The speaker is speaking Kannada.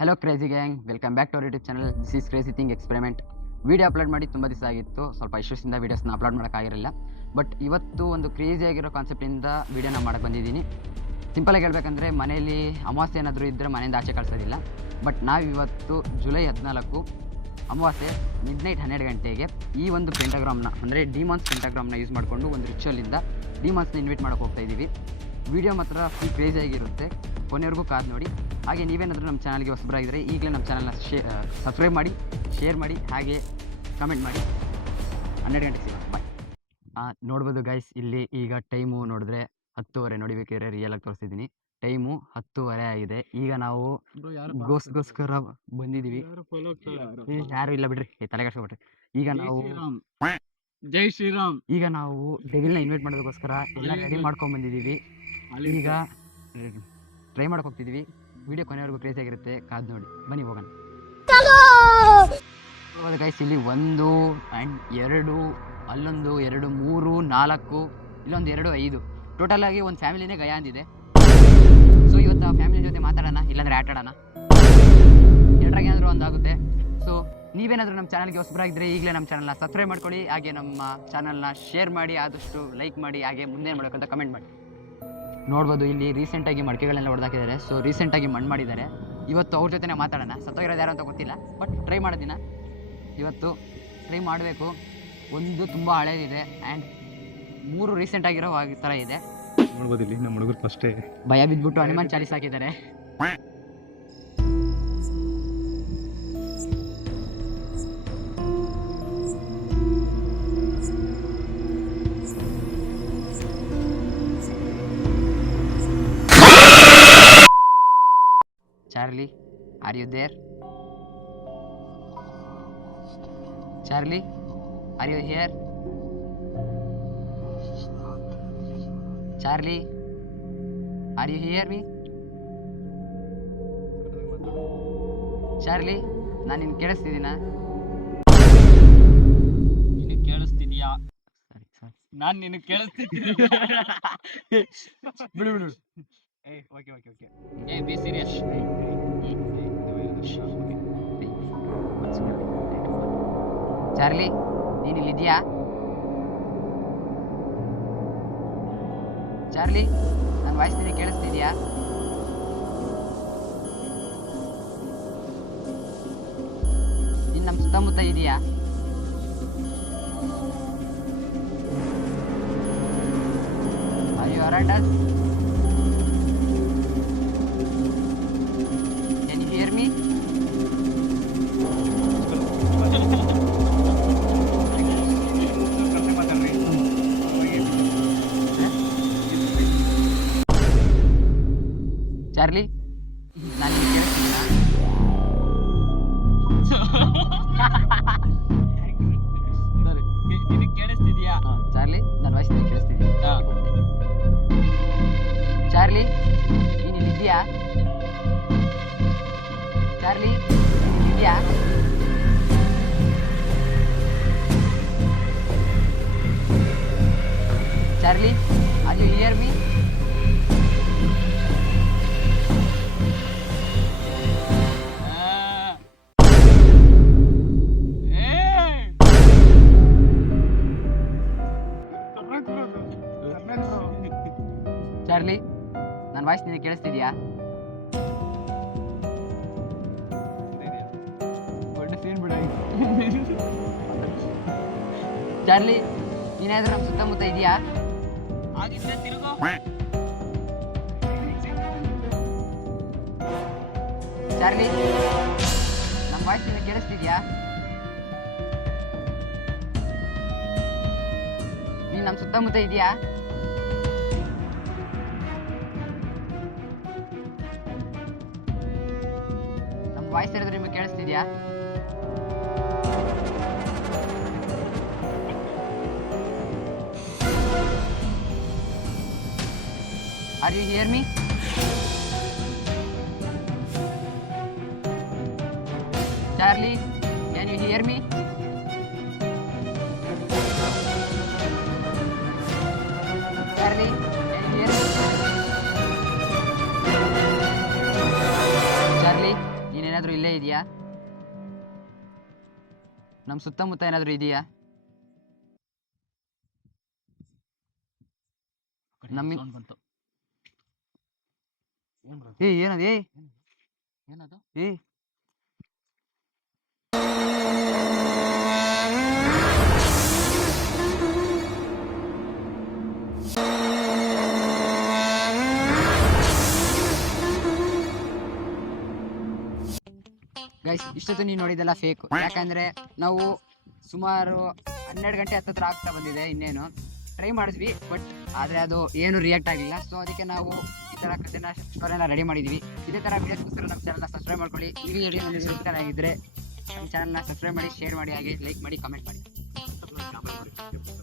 Hello crazy gang, welcome back to our YouTube channel. This is crazy thing experiment. Video upload ಮಾಡಿ ತುಂಬ ದಿವಸ ಆಗಿತ್ತು. ಸ್ವಲ್ಪ ಇಶ್ಯೂಸಿಂದ ವೀಡಿಯೋಸ್ನ ಅಪ್ಲೋಡ್ ಮಾಡೋಕ್ಕಾಗಿರಲಿಲ್ಲ. ಬಟ್ ಇವತ್ತು ಒಂದು ಕ್ರೇಜಿಯಾಗಿರೋ ಕಾನ್ಸೆಪ್ಟಿಂದ ವೀಡಿಯೋನ ಮಾಡೋಕ್ಕೆ ಬಂದಿದ್ದೀನಿ. ಸಿಂಪಲಾಗಿ ಹೇಳ್ಬೇಕಂದ್ರೆ, ಮನೆಯಲ್ಲಿ ಅಮಾವಾಸ್ಯೆ ಏನಾದರೂ ಇದ್ದರೆ ಮನೆಯಿಂದ ಆಚೆ ಕಳಿಸೋದಿಲ್ಲ. ಬಟ್ ನಾವಿವತ್ತು ಜುಲೈ 14 ಅಮಾವಾಸ್ಯೆ ಮಿಡ್ನೈಟ್ 12 ಗಂಟೆಗೆ ಈ ಒಂದು ಪೆಂಟಾಗ್ರಾಮ್ನ ಅಂದರೆ ಡಿಮಾನ್ಸ್ ಪೆಂಟಾಗ್ರಾಮ್ನ ಯೂಸ್ ಮಾಡಿಕೊಂಡು ಒಂದು ರಿಚುವಲಿಂದ ಡಿಮಾನ್ಸ್ನ ಇನ್ವೈಟ್ ಮಾಡೋಕ್ಕೆ ಹೋಗ್ತಾ ಇದ್ದೀವಿ. ವೀಡಿಯೋ ಮಾತ್ರ ಫುಲ್ ಕ್ರೇಜಿಯಾಗಿರುತ್ತೆ, ಕೊನೆವರೆಗೂ ಕಾದು ನೋಡಿ. ಹಾಗೆ ನೀವೇನಾದರೂ ನಮ್ಮ ಚಾನಲ್ಗೆ ಹೊಸಬರಾಗಿದ್ದರೆ ಈಗಲೇ ನಮ್ಮ ಚಾನಲ್ನ ಸಬ್ಸ್ಕ್ರೈಬ್ ಮಾಡಿ, ಶೇರ್ ಮಾಡಿ, ಹಾಗೆ ಕಮೆಂಟ್ ಮಾಡಿ. 12 ಗಂಟೆಗೆ ಸಿಗೋಣ, ಬಾಯ್. ನೋಡ್ಬೋದು ಗೈಸ್, ಇಲ್ಲಿ ಈಗ ಟೈಮು ನೋಡಿದ್ರೆ 10:30 ನೋಡಿಬೇಕಿದ್ರೆ ರಿಯಲಾಗಿ ತೋರಿಸ್ತಿದ್ದೀನಿ. ಟೈಮು 10:30 ಆಗಿದೆ. ಈಗ ನಾವು ಗೋಸ್ಕರ ಬಂದಿದ್ದೀವಿ. ಯಾರು ಇಲ್ಲ ಬಿಡ್ರಿ, ತಲೆಗಾಡ್ಸ್ಕೊಬಿಟ್ರಿ. ಈಗ ನಾವು ಜೈ ಶ್ರೀರಾಮ್ ಈಗ ನಾವು ಡೆವಿಲ್ನ ಇನ್ವೈಟ್ ಮಾಡೋದಕ್ಕೋಸ್ಕರ ಎಲ್ಲ ರೆಡಿ ಮಾಡ್ಕೊಂಡು ಬಂದಿದ್ದೀವಿ. ಈಗ ಟ್ರೈ ಮಾಡಕ್ಕೆ ಹೋಗ್ತಿದ್ದೀವಿ. ವಿಡಿಯೋ ಕೊನೆವರೆಗೂ ಕ್ರೇಜಿಯಾಗಿರುತ್ತೆ, ಕಾದು ನೋಡಿ. ಬನ್ನಿ ಹೋಗೋಣ. ಗೈಸ್, ಇಲ್ಲಿ 1 ಆ್ಯಂಡ್ 2, ಅಲ್ಲೊಂದು 2, 3, 4, ಇಲ್ಲೊಂದು 2, 5 ಟೋಟಲ್ ಆಗಿ ಒಂದು ಫ್ಯಾಮಿಲಿನೇ ಗಯಾ ಅಂದಿದೆ. ಸೊ ಇವತ್ತು ಆ ಫ್ಯಾಮಿಲಿ ಜೊತೆ ಮಾತಾಡೋಣ, ಇಲ್ಲಾಂದರೆ ಆಟ ಆಡೋಣ. ಎರಡರಾಗ ಏನಾದರೂ ಒಂದಾಗುತ್ತೆ. ಸೊ ನೀವೇನಾದರೂ ನಮ್ಮ ಚಾನಲ್ಗೆ ಹೊಸಬರಾಗಿದ್ದರೆ ಈಗಲೇ ನಮ್ಮ ಚಾನಲ್ನ ಸಬ್ಸ್ಕ್ರೈಬ್ ಮಾಡ್ಕೊಳ್ಳಿ, ಹಾಗೆ ನಮ್ಮ ಚಾನಲ್ನ ಶೇರ್ ಮಾಡಿ, ಆದಷ್ಟು ಲೈಕ್ ಮಾಡಿ, ಹಾಗೆ ಮುಂದೆ ಮಾಡಬೇಕಂತ ಕಮೆಂಟ್ ಮಾಡಿ. ನೋಡ್ಬೋದು, ಇಲ್ಲಿ ರೀಸೆಂಟಾಗಿ ಮಡಿಕೆಗಳೆಲ್ಲ ಹೊಡೆದಾಕಿದ್ದಾರೆ. ಸೊ ರೀಸೆಂಟಾಗಿ ಮಣ್ಣು ಮಾಡಿದ್ದಾರೆ. ಇವತ್ತು ಅವ್ರ ಜೊತೆ ಮಾತಾಡೋಣ. ಸತ್ತೋಗಿರೋದು ಯಾರು ಅಂತ ಗೊತ್ತಿಲ್ಲ, ಬಟ್ ಟ್ರೈ ಮಾಡೋದಿನ ಇವತ್ತು ಟ್ರೈ ಮಾಡಬೇಕು. ಒಂದು ತುಂಬ ಹಳೇದಿದೆ ಆ್ಯಂಡ್ 3 ರೀಸೆಂಟಾಗಿರೋ ಥರ ಇದೆ. ನೋಡ್ಬೋದು, ಇಲ್ಲಿ ನಮ್ಮ ಹುಡುಗರು ಫಸ್ಟೇ ಭಯ ಬಿದ್ದುಬಿಟ್ಟು ಹನುಮಾನ್ ಚಾಲೀಸ್ ಹಾಕಿದ್ದಾರೆ. Charlie, are you there? Charlie, are you here? Charlie, are you hear me? Charlie, ನಾನು ನಿನ್ನ ಕೇಳಿಸ್ತಿದ್ದೀನಾ? ನಿನಗೆ ಕೇಳಿಸ್ತಿದ್ಯಾ? ಸರಿ ನಾನು ನಿನಗೆ ಕೇಳಿಸ್ತಿದ್ದೀನಿ. ಬಿಡು ಬಿಡು. ಏ ಬಿ ಸೀರಿಯಸ್. ಚಾರ್ಲಿ, ನೀನು ಇಲ್ಲಿದ್ಯಾ? ಚಾರ್ಲಿ, ನನ್ನ ವಾಯ್ಸ್ ನಿನಗೆ ಕೇಳಿಸ್ತಿದ್ಯಾ? ನೀನು ನಮ್ಮ ಸುತ್ತಮುತ್ತ ಇದೆಯಾ? Are you around us? Can you hear me? Charlie, ನಾನು ನಿನಗೆ ಕೇಳಿಸ್ತಿದ್ದೀನಾ? ನಿನಗೆ ಕೇಳಿಸ್ತಿದ್ಯಾ? ಚಾರ್ಲಿ, ನನ್ನ ವಾಯ್ಸ್ ನಿನಗೆ ಕೇಳಿಸ್ತಿದ್ಯಾ? ಚಾರ್ಲಿ, ನೀನು ಇಲ್ಲಿದ್ಯಾ? ಚಾರ್ಲಿ, ನೀನು ಇಲ್ಲಿದ್ಯಾ? Charlie, are you hear me? Charlie, ನನ್ನ ವಾಯ್ಸ್ ನಿನಗೆ ಕೇಳಿಸ್ತಿದ್ಯಾ? ಚಾರ್ಲಿ, ನೀನಾದ್ರೂ ನಮ್ಮ ಸುತ್ತಮುತ್ತ ಇದೆಯಾ? ಆಗಿದ್ದೆ ತಿರುಗೋ. ಚಾರ್ಲಿ, ನಮ್ಮ ವಾಯ್ಸ್ ನಿನಗೆ ಕೇಳಿಸ್ತಿದ್ಯಾ? ನೀನು ನಮ್ಮ ಸುತ್ತಮುತ್ತ ಇದೆಯಾ? ನಮ್ಮ ವಾಯ್ಸ್ ಹೇಳಿದ್ರೆ ನಿಮಗೆ ಕೇಳಿಸ್ತಿದ್ಯಾ? Are you hear me? Charlie, can you hear me? Charlie, can you hear me? Charlie, ನೀನು ಏನಾದರೂ ಇಲ್ಲೇ ಇದೆಯಾ? ನಮ್ಮ ಸುತ್ತಮುತ್ತ ಏನಾದರೂ ಇದೆಯಾ? ನಮ್ಮಿ- ಸೌಂಡ್ ಬಂತು. ಏನ್ bro? ಏನದು ಏನದು? ಗೈಸ್, ಇಷ್ಟೊತ್ತು ನೀವು ನೋಡಿದೆಲ್ಲ ಫೇಕ್. ಯಾಕಂದ್ರೆ ನಾವು ಸುಮಾರು 12 ಗಂಟೆ ಹತ್ತತ್ರ ಆಗ್ತಾ ಬಂದಿದೆ. ಇನ್ನೇನು ಟ್ರೈ ಮಾಡಿದ್ವಿ, ಬಟ್ ಆದರೆ ಅದು ಏನು ರಿಯಾಕ್ಟ್ ಆಗಿಲ್ಲ. ಸೊ ಅದಕ್ಕೆ ನಾವು ಈ ಥರ ಕಥೆನ ಸ್ಟೋರಿನ ರೆಡಿ ಮಾಡಿದ್ವಿ. ಇದೇ ಥರ ವೀಡಿಯೋಸ್ಗೋಸ್ಕರ ನಮ್ಮ ಚಾನಲ್ನ ಸಬ್ಸ್ಕ್ರೈಬ್ ಮಾಡ್ಕೊಳ್ಳಿ. ಈ ವಿಡಿಯೋ ನಿಮಗೆ ಇಷ್ಟವಾಗಿದ್ದರೆ ನಮ್ಮ ಚಾನಲ್ನ ಸಬ್ಸ್ಕ್ರೈಬ್ ಮಾಡಿ, ಶೇರ್ ಮಾಡಿ, ಹಾಗೆ ಲೈಕ್ ಮಾಡಿ, ಕಮೆಂಟ್ ಮಾಡಿ.